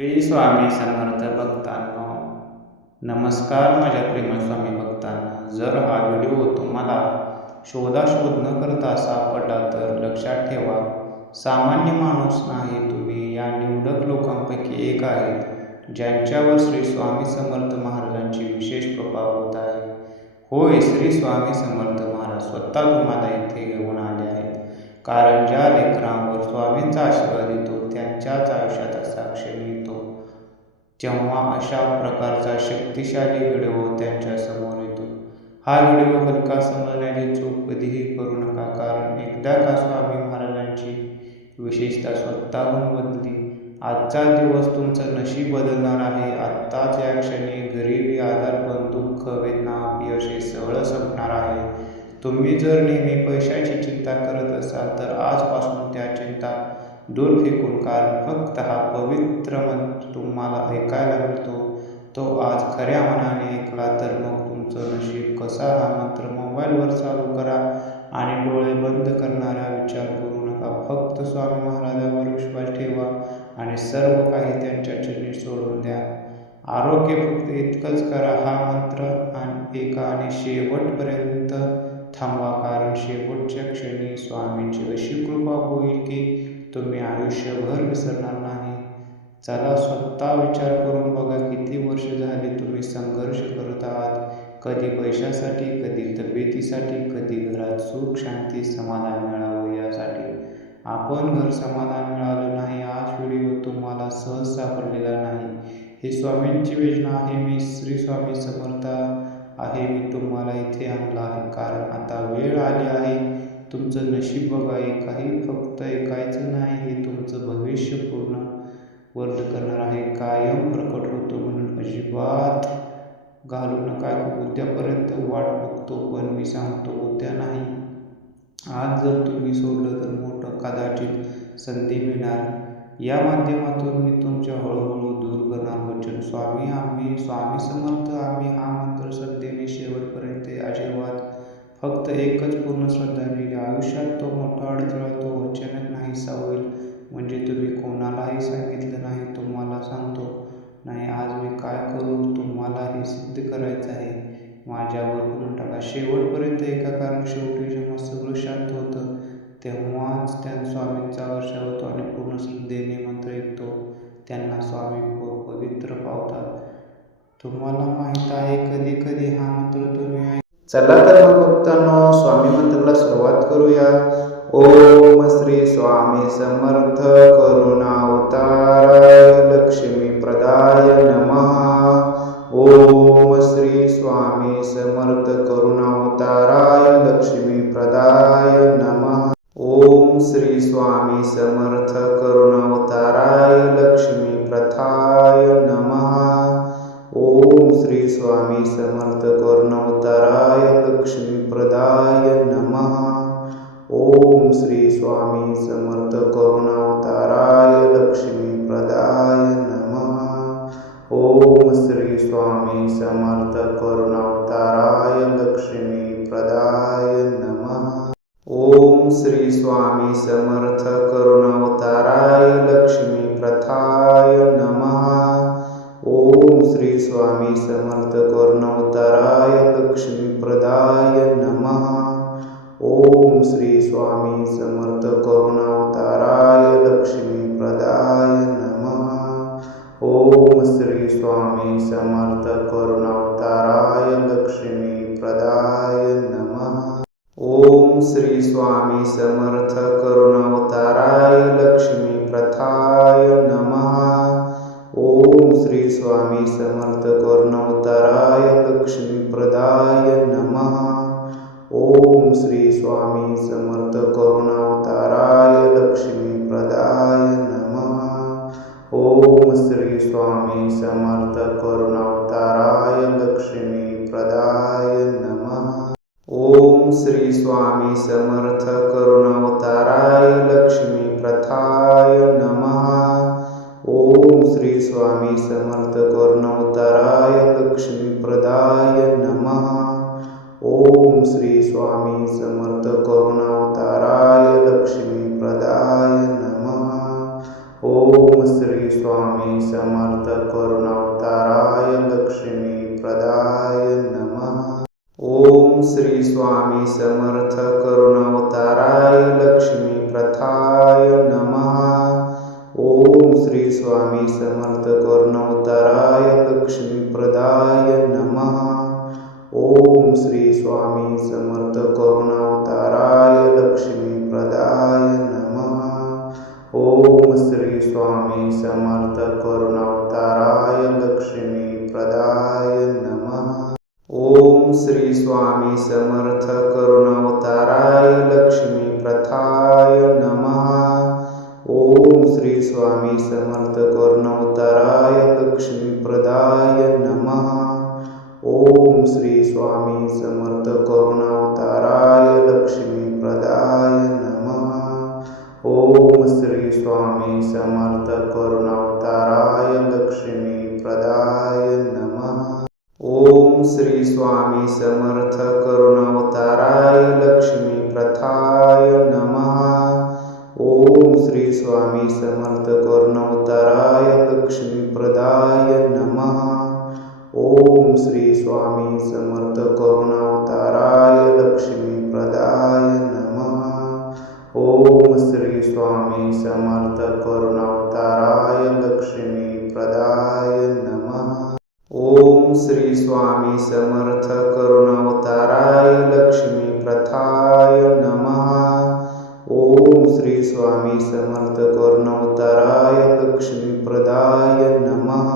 श्री स्वामी समर्थ भक्तांनो नमस्कार माझ्या प्रेमळ स्वामी भक्तांना. जर हा व्हिडिओ तुम्हाला शोधाशोध न करता सापडला तर लक्षात ठेवा. सामान्य माणूस नाही तुम्ही या निवडक लोकांपैकी एक आहेत ज्यांच्यावर श्री स्वामी समर्थ महाराजांची विशेष कृपा होत आहे. होय श्री स्वामी समर्थ महाराज स्वतः तुम्हाला इथे घेऊन आले आहेत. कारण ज्या लेकरांवर स्वामींचा आशीर्वाद येतो त्यांच्याच आयुष्यात असा क्षण येतो. जेव्हा अशा प्रकारचा शक्तिशाली व्हिडिओ त्यांच्यासमोर येतो. हा व्हिडिओ हलका समजण्याची चूक कधीही करू नका कारण एकदा का स्वामी महाराजांची विशेषता स्वतःहून बदली आजचा दिवस तुमचं नशीब बदलणार आहे. आत्ताच या क्षणी गरिबी आधारपण दुःख वेदना अपयश हे सगळं संपणार आहे. तुम्ही जर नेहमी पैशाची चिंता करत असाल तर आजपासून त्या चिंता दूर फेकून कारण फक्त हा पवित्र मंत्र तुम्हाला ऐकायला मिळतो. तो आज खऱ्या मनाने ऐकला तर मग तुमचं नशीब कसा हा मंत्र मोबाईलवर चालू करा आणि डोळे बंद करणारा विचार करू नका. फक्त स्वामी महाराजांवर विश्वास ठेवा आणि सर्व काही त्यांच्या चरणी सोडून द्या. आरोग्य फक्त इतकंच करा. हा मंत्र आणि एका आणि शेवटपर्यंत थांबा. कारण शेवटच्या क्षणी स्वामींची अशी कृपा होईल की तुम्ही आयुष्यभर विसरणार नाही. चला स्वतः विचार करून बघा किती वर्ष झाली तुम्ही संघर्ष करत आहात. कधी पैशासाठी कधी तब्येतीसाठी कधी घरात सुख शांती समाधान मिळावं यासाठी. आपण घर समाधान मिळालं नाही आज व्हिडिओ तुम्हाला सहज सापडलेला नाही. ही स्वामींची योजना आहे मी श्री स्वामी समर्थ आहे मी तुम्हाला इथे आणला आहे. कारण आता वेळ आली आहे तुमचं नशीब बघा काही फक्त ऐकायचं नाही हे तुमचं भविष्य पूर्ण वर्ध करणार आहे. कायम प्रकट होतो म्हणून अजिबात घालू नका. उद्यापर्यंत वाट बघतो पण मी सांगतो उद्या नाही. आज जर तुम्ही सोडलं तर मोठं कदाचित संधी मिळणार. या माध्यमातून मी तुमच्या हळूहळू दूर करणार. वचन स्वामी आम्ही स्वामी समर्थ आम्ही हा मंत्र श्रद्धेने शेवटपर्यंत आशीर्वाद फक्त एकच पूर्ण श्रद्धाने आयुष्यात तो मोठा अडथळा तो अचानक नाहीसा होईल म्हणजे तुम्ही कोणालाही सांगितलं नाही तुम्हाला सांगतो. नाही आज मी काय करू? तुम्हाला हे सिद्ध करायचं आहे. माझ्यावर करून टाका. शेवटपर्यंत एका कारण शेवटी जेव्हा सगळं शांत होतं तेव्हाच त्या स्वामींचा वर्षा होतो आणि पूर्ण श्रद्धेने मंत्र ऐकतो त्यांना स्वामी व पवित्र पावतात. तुम्हाला माहीत आहे कधी कधी हा मंत्र तुम्ही चला तर मग भक्तांनो स्वामी मंत्राला सुरुवात करूया. ओम श्री स्वामी समर्थ करुणावताराय लक्ष्मी समर्थ करुणावताराय लक्ष्मी प्रदाय नमः। ओम श्री स्वामी समर्थ करुणावताराय लक्ष्मी प्रदाय नमः। ओम श्री स्वामी ओम श्री स्वामी समर्थ करुणावताराय लक्ष्मी प्रदाय नमः। ओम श्री स्वामी समर्थ करुणावताराय लक्ष्मी प्रथाय नमः। ओम श्री स्वामी समर्थ करुणावताराय लक्ष्मी प्रदाय नमः। ओम श्री स्वामी समर्थ करुणावताराय लक्ष्मी प्रदाय नमः। ओम श्री स्वामी समर्थ करुणावताराय लक्ष्मी प्रदाय नमः। ओम श्री स्वामी समर्थ करुणावताराय लक्ष्मी प्रथाय नमः। ओम श्री स्वामी समर्थ ओम श्री स्वामी समर्थ करुणावताराय लक्ष्मी प्रदाय नमः। ओम श्री स्वामी समर्थ करुणावताराय लक्ष्मी प्रदाय नमः। ओम श्री स्वामी समर्थ कर स्वामी समर्थ करुणावताराय लक्ष्मी प्रदाय नमः. ओम श्री स्वामी समर्थ करुणावताराय लक्ष्मी प्रदाय नमः. ओम श्री स्वामी समर्थ करुणा श्री स्वामी समर्थ करुणावताराय लक्ष्मी प्रदाय नमः.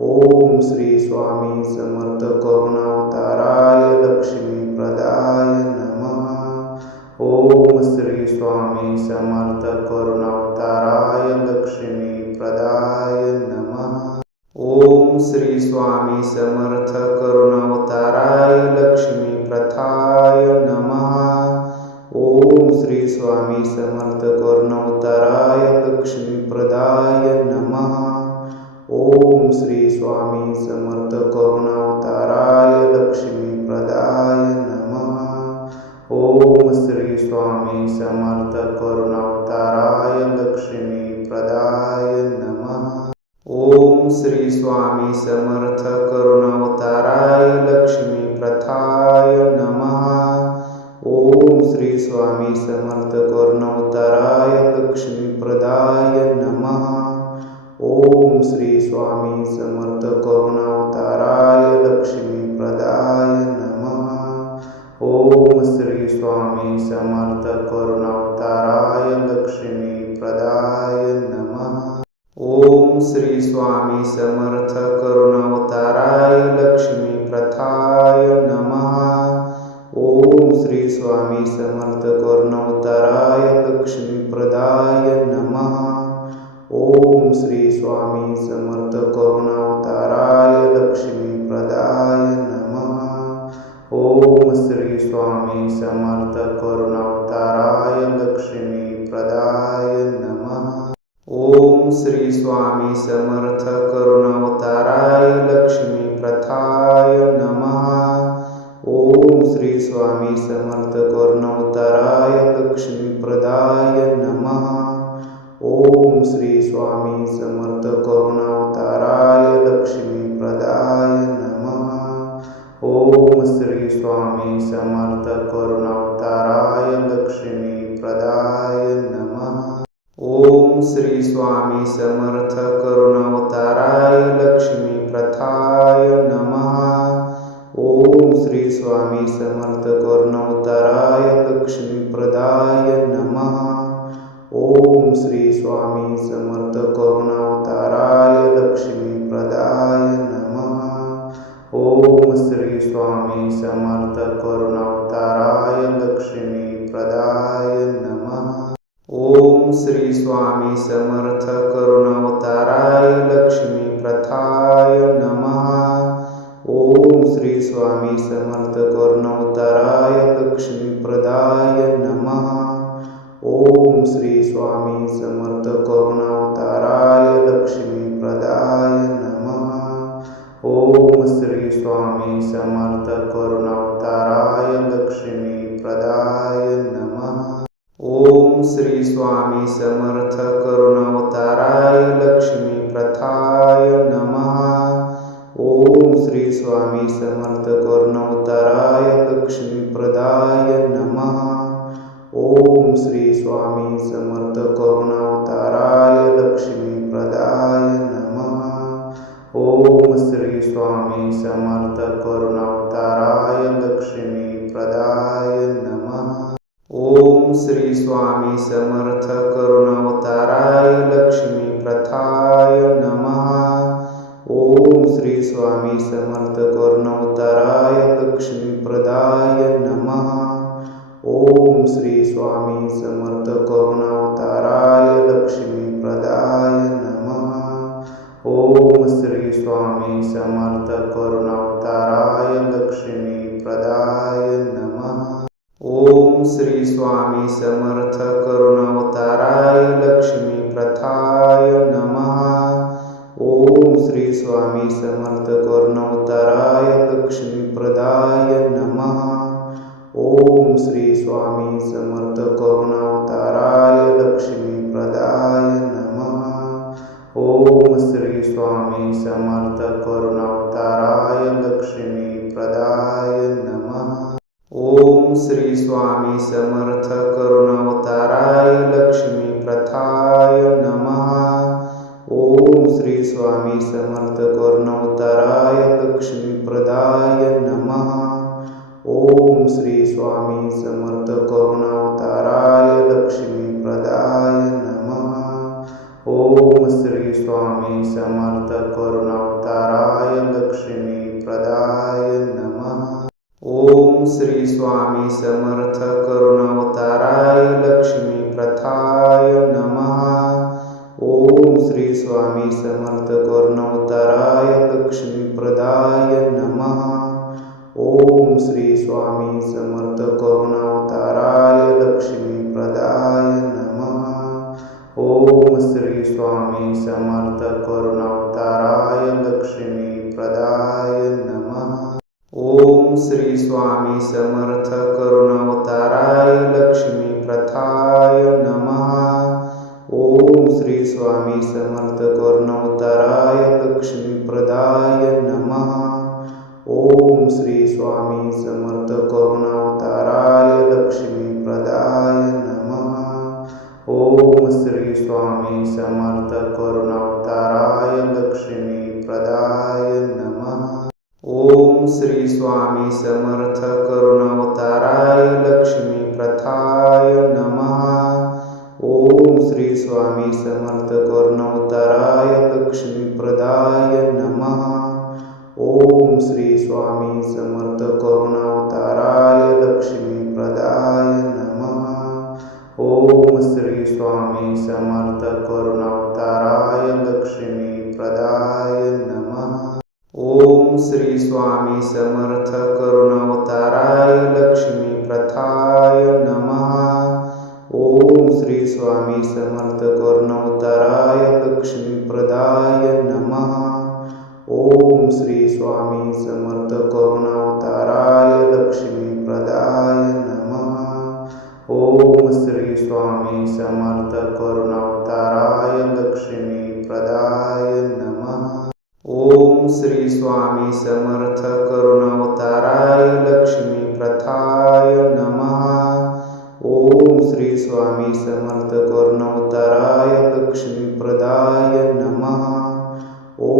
ओम श्री स्वामी समर्थ करुणावताराय लक्ष्मी प्रदाय नमः. ओम श्री स्वामी समर्थ करुणावताराय लक्ष्मी प्रदाय नमः. ओम श्री स्वामी समर्थ करुणावताराय लक्ष्मी प्रथाय श्री स्वामी समर्थ कर्णवताराय लक्ष्मी प्रदाय नमः. ओम श्री स्वामी समर्थ कर्णवताराय लक्ष्मी प्रदाय नमः. ओम श्री स्वामी समर्थ कर्णवताराय लक्ष्मी प्रदाय नमः. ओम श्री स्वामी समर्थ श्री स्वामी समर्थ करुणावताराय लक्ष्मी प्रथाय नमः. ओम श्री स्वामी समर्थ करुणावताराय लक्ष्मी प्रदाय नमः. ओम श्री स्वामी समर्थ करुणावताराय लक्ष्मी प्रदाय नमः. ओम श्री स्वामी समर्थ करुणावताराय लक्ष्मी प्रदाय नमः. ओम श्री स्वामी समर्थ करुणावताराय लक्ष्मी प्रथाय नमः। ओम श्री स्वामी समर्थ करुणावताराय लक्ष्मी प्रदाय नमः। ओम श्री स्वामी समर्थ करुणावताराय लक्ष्मी प्रदाय नमः। ओम श्री स्वामी समर्थ करुणावताराय लक्ष्मी प्रदाय नमः। ओम श्री स्वामी समर्थ करुणावताराय लक्ष्मी प्रथाय नमः। ओम श्री स्वामी समर्थ करुणावताराय लक्ष्मी प्रदाय नमः। ओम श्री स्वामी समर्थ करुणावताराय लक्ष्मी प्रदाय नमः। ओम श्री स्वामी समर्थ करुणा ओम श्री स्वामी समर्थ करुणावताराय लक्ष्मी प्रथाय नमः। ओम श्री स्वामी समर्थ करुणावताराय लक्ष्मी प्रदाय नमः। ओम श्री स्वामी समर्थ करुणावताराय लक्ष्मी प्रदाय नमः। ओम श्री स्वामी समर्थ करुणावताराय लक्ष्मी श्री स्वामी समर्थ करुणावताराय लक्ष्मी प्रथाय नमः. ओम श्री स्वामी समर्थ करुणावताराय लक्ष्मी प्रदाय नमः. ओम श्री स्वामी समर्थ करुणावताराय लक्ष्मी प्रदाय नमः. ओम श्री स्वामी समर्थ करुणावताराय लक्ष्मी श्री स्वामी समर्थ करुणावताराय लक्ष्मीप्रथाय नमः. ओम श्री स्वामी समर्थ करुणावताराय लक्ष्मीप्रदाय नमः. ओम श्री स्वामी समर्थ करुणावताराय लक्ष्मीप्रदाय नमः. ओम श्री स्वामी समर्थ करुणावताराय लक्ष्मीप्रदाय नमः. ओम श्री स्वामी समर्थ करुणावताराय लक्ष्मीप्रथाय नमः. ओम श्री स्वामी समर्थ करुणावताराय लक्ष्मीप्रदाय नमः. ओम श्री स्वामी समर्थ करुणावताराय लक्ष्मीप्रदाय नमः. ओम श्री स्वामी समर्थ करुणा श्री स्वामी समर्थ करुणावताराय लक्ष्मीप्रथाय नमः. ओम श्री स्वामी समर्थ करुणावताराय लक्ष्मीप्रदाय नमः. ओम श्री स्वामी समर्थ करुणावताराय लक्ष्मीप्रदाय नमः. ओम श्री स्वामी समर्थ करुणावताराय स्वामी समर्थ करुणावताराय लक्ष्मीप्रथाय नमः. ओम श्री स्वामी समर्थ करुणावताराय लक्ष्मीप्रदाय नमः. ओम श्री स्वामी समर्थ करुणावताराय लक्ष्मीप्रदाय नमः. ओम श्री स्वामी समर्थ करुणावताराय लक्ष्मीप्रदाय नमः. ओम श्री स्वामी समर्थ करुणावताराय लक्ष्मीप्रथाय नमः। ओम श्री स्वामी समर्थ करुणावताराय लक्ष्मीप्रदाय नमः। ओम श्री स्वामी समर्थ करुणावताराय लक्ष्मीप्रदाय नमः। ओम श्री स्वामी समर्थ करुणावताराय लक्ष्मीप्रदाय नमः श्री स्वामी समर्थ।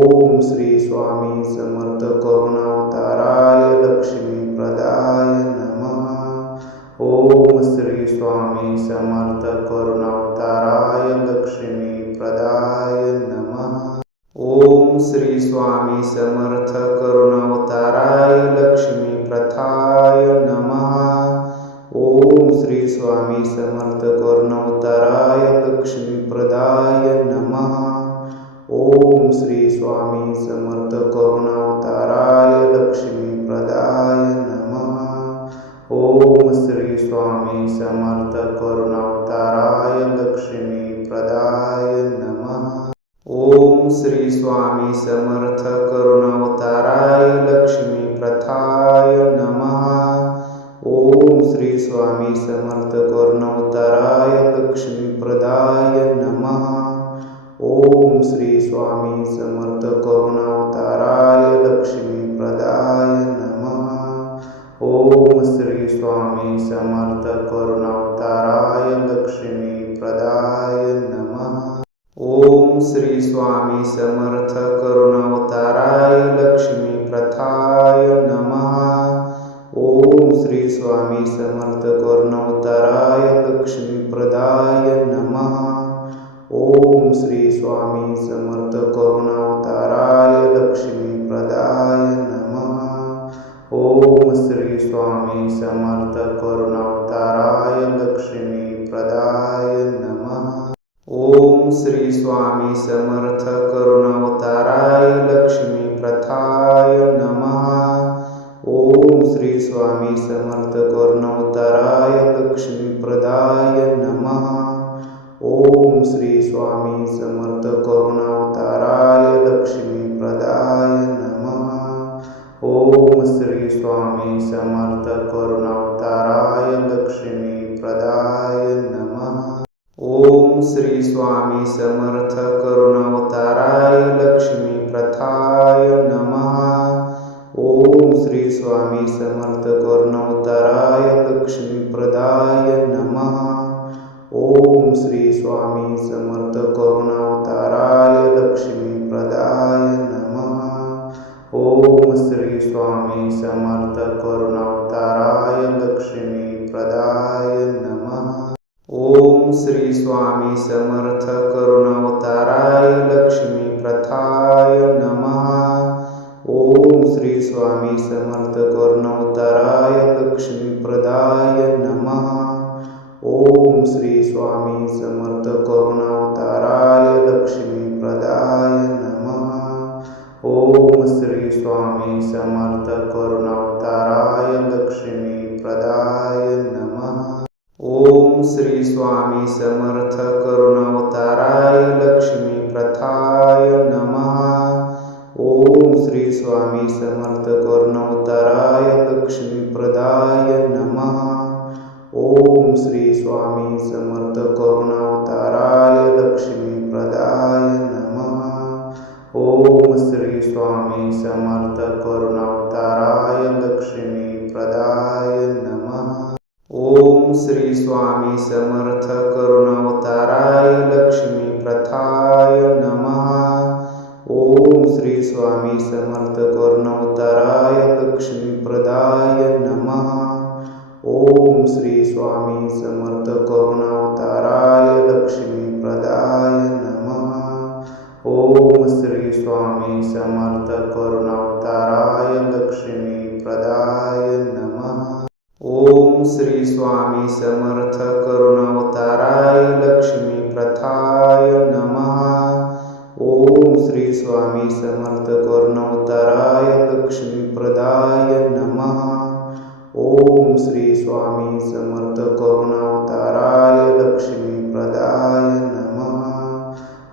ओम श्री स्वामी समर्थ करुणावताराय लक्ष्मीप्रदाय नमः। ओम श्री स्वामी समर्थ करुणावताराय लक्ष्मीप्रदाय नमः। ओम श्री स्वामी समर्थ स्वामी समर्थ स्वामी समर्थ करुणावताराय लक्ष्मी प्रदाय नमः. ओम श्री स्वामी समर्थ करुणावताराय लक्ष्मी प्रदाय नमः. ओम श्री स्वामी समर्थ करुणावताराय लक्ष्मी प्रदाय नमः. ओम श्री स्वामी समर्थ स्वामी समर्थ करुणावताराय लक्ष्मी प्रदाय नमः। ओम श्री स्वामी समर्थ ओम श्री स्वामी समर्थ करुणावताराय लक्ष्मी प्रथाय नमः. ओम श्री स्वामी समर्थ करुणावताराय लक्ष्मी प्रदाय नमः. ओम श्री स्वामी समर्थ करुणावताराय लक्ष्मी प्रदाय नमः. ओम श्री स्वामी समर्थ करुणावताराय लक्ष्मी प्रदाय श्री स्वामी समर्थ करुणावताराय लक्ष्मी प्रथाय नमः. ओम श्री स्वामी समर्थ करुणावताराय लक्ष्मी प्रदाय नमः. ओम श्री स्वामी समर्थ करुणावताराय लक्ष्मी प्रदाय नमः. ओम श्री स्वामी समर्थ करुणा स्वामी समर्थ करुणावताराय लक्ष्मी प्रथाय नमः. ओम श्री स्वामी समर्थ करुणावताराय लक्ष्मी प्रदाय नमः. ओम श्री स्वामी समर्थ करुणावताराय लक्ष्मी प्रदाय नमः. ओम श्री स्वामी समर्थ करुणावताराय लक्ष्मी प्रदाय नमः. ओम श्री स्वामी समर्थ करुणावताराय लक्ष्मी प्रथाय नमः। ओम श्री स्वामी समर्थ करुणावताराय लक्ष्मी प्रदाय नमः। ओम श्री स्वामी समर्थ करुणावताराय लक्ष्मी प्रदाय नमः।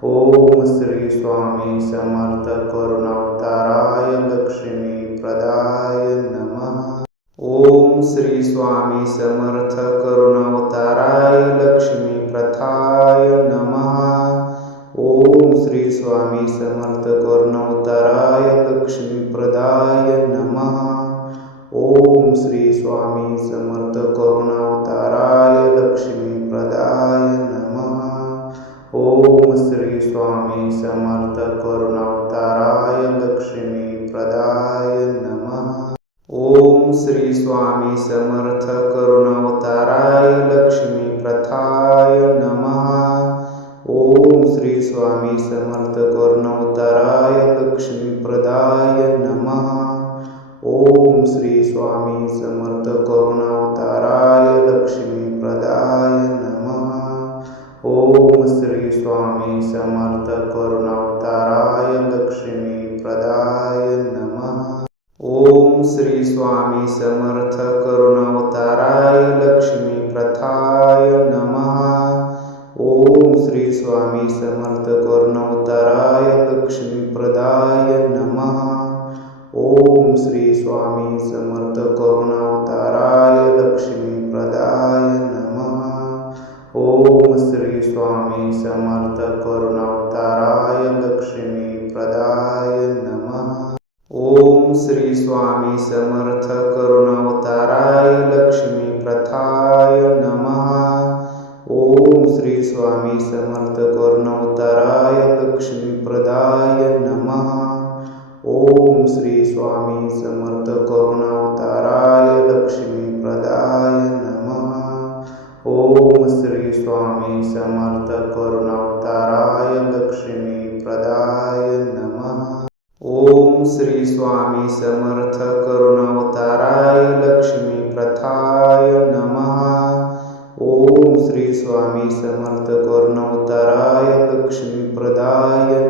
ओम श्री स्वामी समर्थ करुणावताराय लक्ष्मी प्रदाय नमः। ओम श्री स्वामी समर्थ करुणावताराय स्वामी समर्थ करुणावताराय लक्ष्मी प्रदाय नमः. ओम श्री स्वामी समर्थ करुणावताराय लक्ष्मी प्रदाय नमः. ओम श्री स्वामी समर्थ करुणावताराय लक्ष्मी प्रथाय नमः. ओम श्री स्वामी समर्थ करुणावताराय लक्ष्मी प्रदाय ओम श्री स्वामी समर्थ करुणावताराय लक्ष्मी प्रदाय नमः। ओम श्री स्वामी समर्थ करुणावताराय लक्ष्मी प्रदाय नमः। ओम श्री स्वामी समर्थ करुणावताराय लक्ष्मी प्रथाय नमः। ओम श्री स्वामी समर्थ करुणावताराय स्वामी समर्थ करुणावताराय लक्ष्मीप्रदाय नमः. ओम श्री स्वामी समर्थ करुणावताराय लक्ष्मीप्रदाय नमः. ओम श्री स्वामी समर्थ करुणावताराय लक्ष्मीप्रथाय नमः. ओम श्री स्वामी समर्थ करुणावताराय लक्ष्मीप्रदाय नमः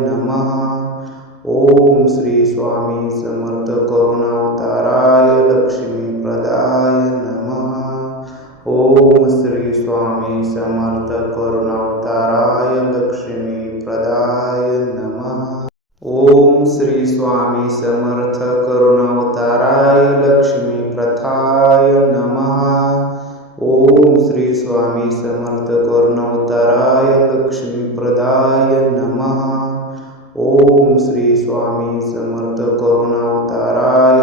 ओम श्री स्वामी समर्थ करुणावताराय लक्ष्मीप्रदाय नमः. ओम श्री स्वामी समर्थ करुणावताराय लक्ष्मीप्रदाय नमः. ओम श्री स्वामी समर्थ करुणावताराय लक्ष्मीप्रथाय नमः. ओम श्री स्वामी समर्थ करुणावताराय लक्ष्मी प्रदाय ओम श्री स्वामी समर्थ करुणावताराय.